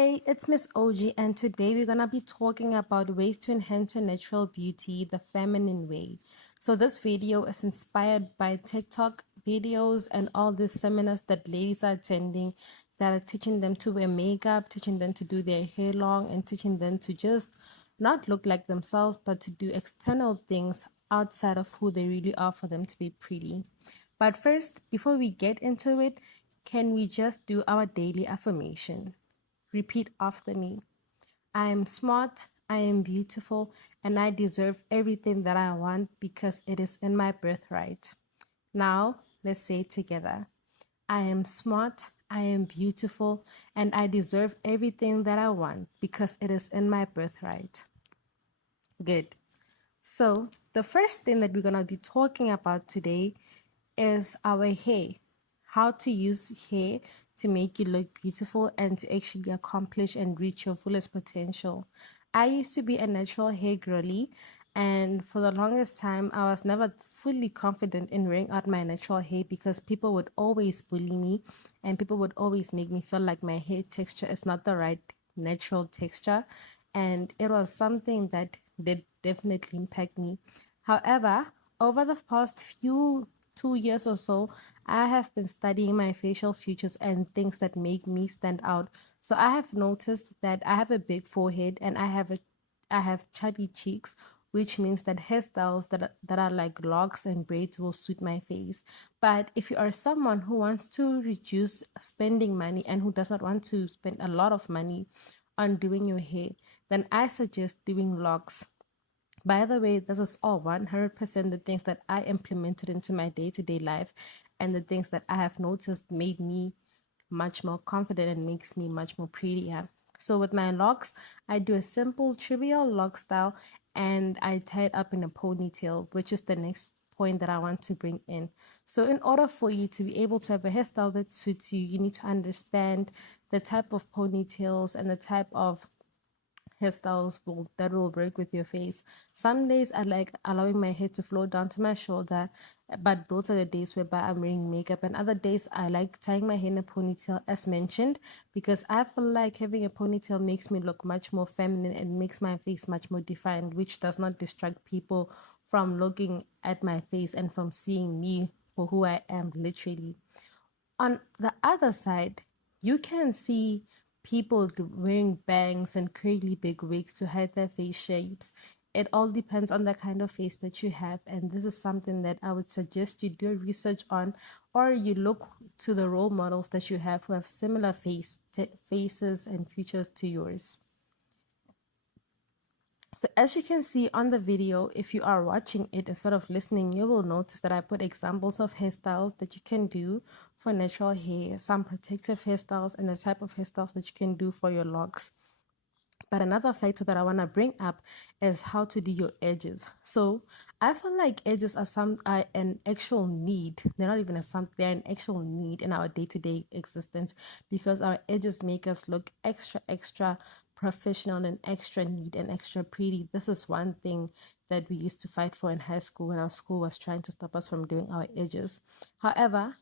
Hey, it's Miss OG, and today we're gonna be talking about ways to enhance your natural beauty the feminine way. So, this video is inspired by TikTok videos and all these seminars that ladies are attending that are teaching them to wear makeup, teaching them to do their hair long, and teaching them to just not look like themselves but to do external things outside of who they really are for them to be pretty. But first, before we get into it, can we just do our daily affirmation? Repeat after me. I am smart, I am beautiful, and I deserve everything that I want because it is in my birthright. Now, let's say it together. I am smart, I am beautiful, and I deserve everything that I want because it is in my birthright. Good. So, the first thing that we're going to be talking about today is our hair. How to use hair to make you look beautiful and to actually accomplish and reach your fullest potential. I used to be a natural hair girly, and for the longest time, I was never fully confident in wearing out my natural hair because people would always bully me and people would always make me feel like my hair texture is not the right natural texture. And it was something that did definitely impact me. However, over the past few 2 years or so, I have been studying my facial features and things that make me stand out. So I have noticed that I have a big forehead and I have chubby cheeks, which means that hairstyles that are like locks and braids will suit my face. But if you are someone who wants to reduce spending money and who does not want to spend a lot of money on doing your hair, then I suggest doing locks. By the way, this is all 100% the things that I implemented into my day to day life and the things that I have noticed made me much more confident and makes me much more prettier. So, with my locks, I do a simple, trivial lock style and I tie it up in a ponytail, which is the next point that I want to bring in. So, in order for you to be able to have a hairstyle that suits you, you need to understand the type of ponytails and the type of that will work with your face. Some days I like allowing my hair to flow down to my shoulder, but those are the days whereby I'm wearing makeup. And other days I like tying my hair in a ponytail, as mentioned, because I feel like having a ponytail makes me look much more feminine and makes my face much more defined, which does not distract people from looking at my face and from seeing me for who I am, literally. On the other side, you can see people wearing bangs and curly big wigs to hide their face shapes. It all depends on the kind of face that you have, and this is something that I would suggest you do research on, or you look to the role models that you have who have similar faces and features to yours. So as you can see on the video, if you are watching it instead of listening, you will notice that I put examples of hairstyles that you can do for natural hair, some protective hairstyles, and the type of hairstyles that you can do for your locks. But another factor that I want to bring up is how to do your edges. So I feel like edges are an actual need. They're not even they're an actual need in our day-to-day existence because our edges make us look extra professional and extra neat and extra pretty. This is one thing that we used to fight for in high school when our school was trying to stop us from doing our edges. However,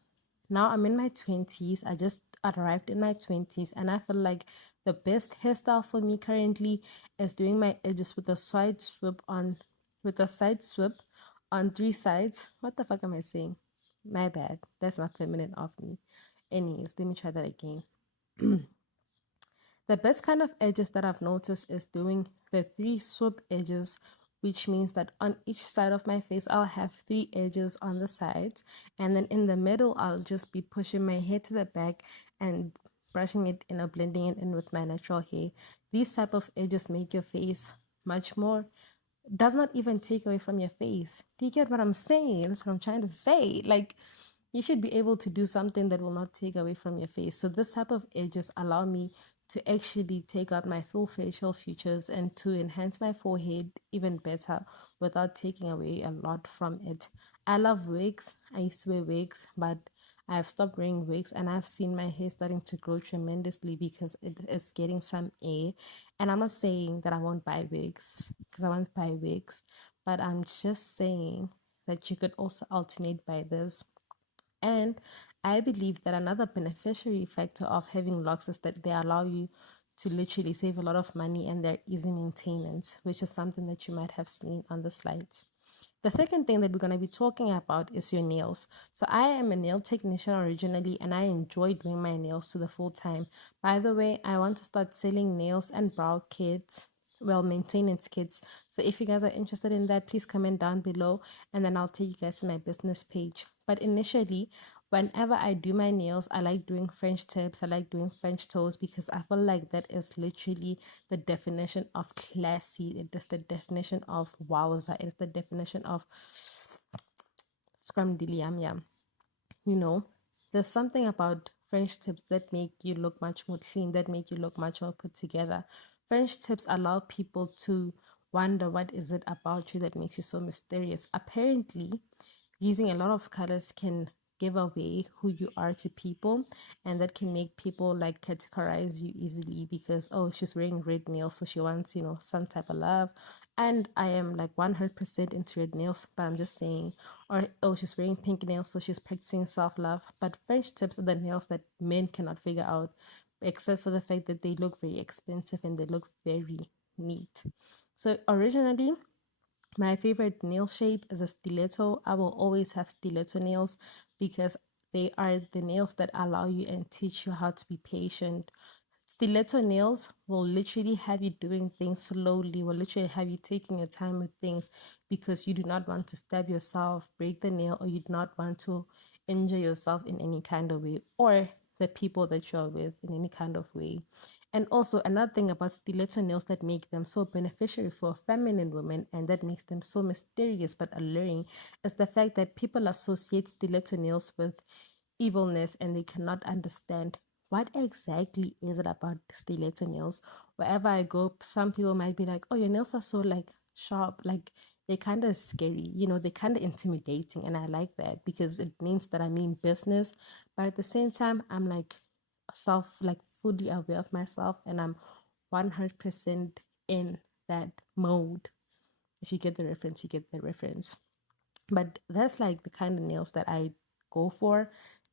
now I'm in my 20s. I just arrived in my 20s, and I feel like the best hairstyle for me currently is doing my edges with a side swoop on three sides. What the fuck am I saying? My bad. That's not feminine of me. Anyways, let me try that again. The best kind of edges that I've noticed is doing the three swoop edges, which means that on each side of my face, I'll have three edges on the sides. And then in the middle, I'll just be pushing my hair to the back and brushing it in or blending it in with my natural hair. These type of edges make your face much more, does not even take away from your face. Do you get what I'm saying? That's what I'm trying to say. Like, you should be able to do something that will not take away from your face. So this type of edges allow me to actually take out my full facial features and to enhance my forehead even better without taking away a lot from it. I love wigs. I used to wear wigs, but I've stopped wearing wigs and I've seen my hair starting to grow tremendously because it is getting some air. And I'm not saying that I won't buy wigs because I won't buy wigs, but I'm just saying that you could also alternate by this. And I believe that another beneficiary factor of having locks is that they allow you to literally save a lot of money, and they're easy maintenance, which is something that you might have seen on the slides. The second thing that we're going to be talking about is your nails. So I am a nail technician originally, and I enjoy doing my nails to the full time. By the way, I want to start selling nails and brow kits, well, maintenance kits. So if you guys are interested in that, please comment down below, and then I'll take you guys to my business page. But initially, whenever I do my nails, I like doing French tips, I like doing French toes, because I feel like that is literally the definition of classy. It is the definition of wowza. It is the definition of scrum dilly yum yum. You know, there's something about French tips that make you look much more clean, that make you look much more put together. French tips allow people to wonder what is it about you that makes you so mysterious. Apparently, using a lot of colors can give away who you are to people, and that can make people like categorize you easily, because oh, she's wearing red nails, so she wants, you know, some type of love. And I am like 100% into red nails, but I'm just saying, or oh, she's wearing pink nails, so she's practicing self-love. But French tips are the nails that men cannot figure out, except for the fact that they look very expensive and they look very neat. So originally, my favorite nail shape is a stiletto. I will always have stiletto nails because they are the nails that allow you and teach you how to be patient. Stiletto nails will literally have you doing things slowly, will literally have you taking your time with things, because you do not want to stab yourself, break the nail, or you do not want to injure yourself in any kind of way, or the people that you're with in any kind of way. And also, another thing about stiletto nails that make them so beneficial for feminine women and that makes them so mysterious but alluring is the fact that people associate stiletto nails with evilness, and they cannot understand what exactly is it about stiletto nails. Wherever I go, some people might be like, oh, your nails are so like sharp, like they kind of scary, you know, they kind of intimidating. And I like that because it means that I mean business, but at the same time I'm like like fully aware of myself, and I'm 100% in that mode. If you get the reference, you get the reference. But that's like the kind of nails that I go for.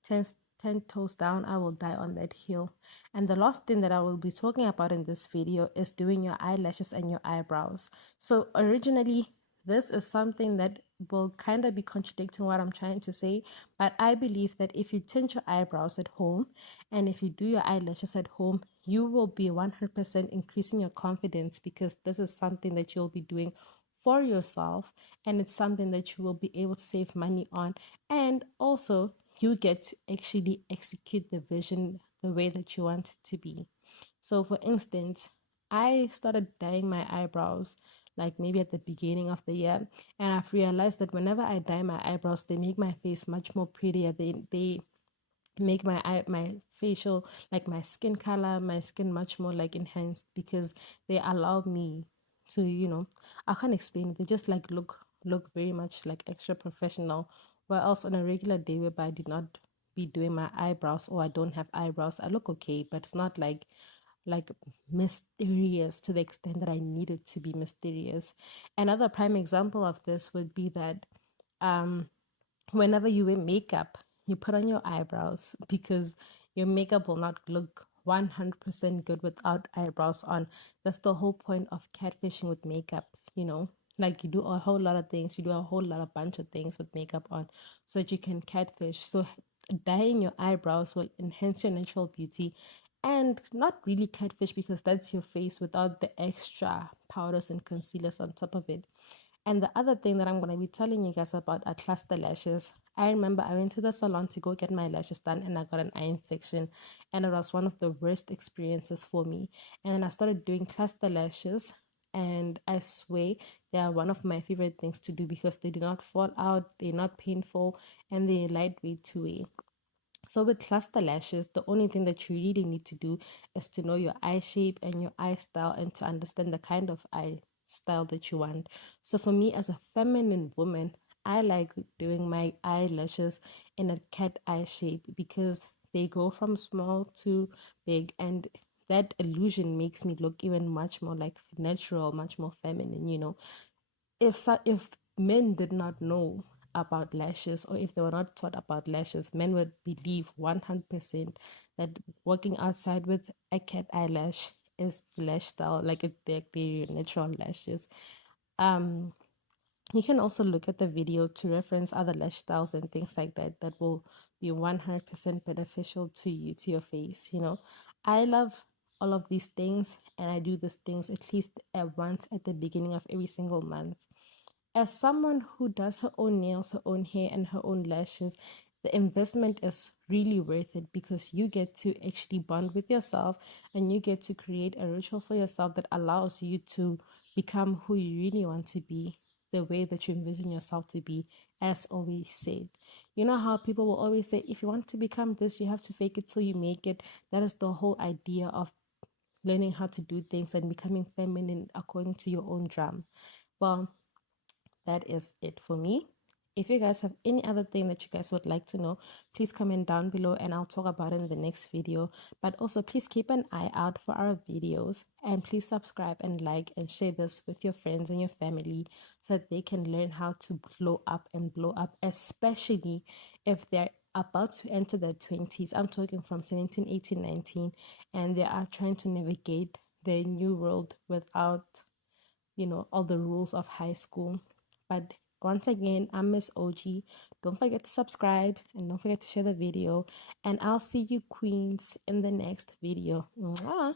10, 10 toes down, I will die on that hill. And the last thing that I will be talking about in this video is doing your eyelashes and your eyebrows. So originally, this is something that will kind of be contradicting what I'm trying to say, but I believe that if you tint your eyebrows at home and if you do your eyelashes at home, you will be 100% increasing your confidence, because this is something that you'll be doing for yourself, and it's something that you will be able to save money on, and also you get to actually execute the vision the way that you want it to be. So for instance, I started dyeing my eyebrows like maybe at the beginning of the year, and I've realized that whenever I dye my eyebrows, they make my face much more prettier. They make my facial, like my skin color, my skin much more like enhanced, because they allow me to, you know, I can't explain it. They just like look very much like extra professional. Where else on a regular day whereby I did not be doing my eyebrows, or I don't have eyebrows, I look okay, but it's not like mysterious to the extent that I need it to be mysterious. Another prime example of this would be that whenever you wear makeup, you put on your eyebrows, because your makeup will not look 100% good without eyebrows on. That's the whole point of catfishing with makeup, you know? Like you do a whole lot of things, you do a whole lot of bunch of things with makeup on so that you can catfish. So dyeing your eyebrows will enhance your natural beauty and not really catfish, because that's your face without the extra powders and concealers on top of it. And the other thing that I'm going to be telling you guys about are cluster lashes. I remember I went to the salon to go get my lashes done, and I got an eye infection, and it was one of the worst experiences for me. And then I started doing cluster lashes, and I swear they are one of my favorite things to do, because they do not fall out, they're not painful, and they're lightweight to wear. So with cluster lashes, the only thing that you really need to do is to know your eye shape and your eye style, and to understand the kind of eye style that you want. So for me as a feminine woman, I like doing my eyelashes in a cat eye shape, because they go from small to big, and that illusion makes me look even much more like natural, much more feminine, you know. If men did not know about lashes, or if they were not taught about lashes, men would believe 100% that walking outside with a cat eyelash is lash style, like the natural lashes. Um, you can also look at the video to reference other lash styles and things like that that will be 100% beneficial to you, to your face. I love all of these things, and I do these things at least at once at the beginning of every single month. As someone who does her own nails, her own hair, and her own lashes, the investment is really worth it because you get to actually bond with yourself and you get to create a ritual for yourself that allows you to become who you really want to be, the way that you envision yourself to be, as always said. You know how people will always say, if you want to become this, you have to fake it till you make it. That is the whole idea of learning how to do things and becoming feminine according to your own drum. Well, that is it for me. If you guys have any other thing that you guys would like to know, please comment down below and I'll talk about it in the next video. But also please keep an eye out for our videos, and please subscribe and like and share this with your friends and your family so that they can learn how to glow up and blow up, especially if they're about to enter their 20s. I'm talking from 17, 18, 19, and they are trying to navigate their new world without all the rules of high school. But once again, I'm Miss OG. Don't forget to subscribe and don't forget to share the video. And I'll see you queens in the next video. Mwah.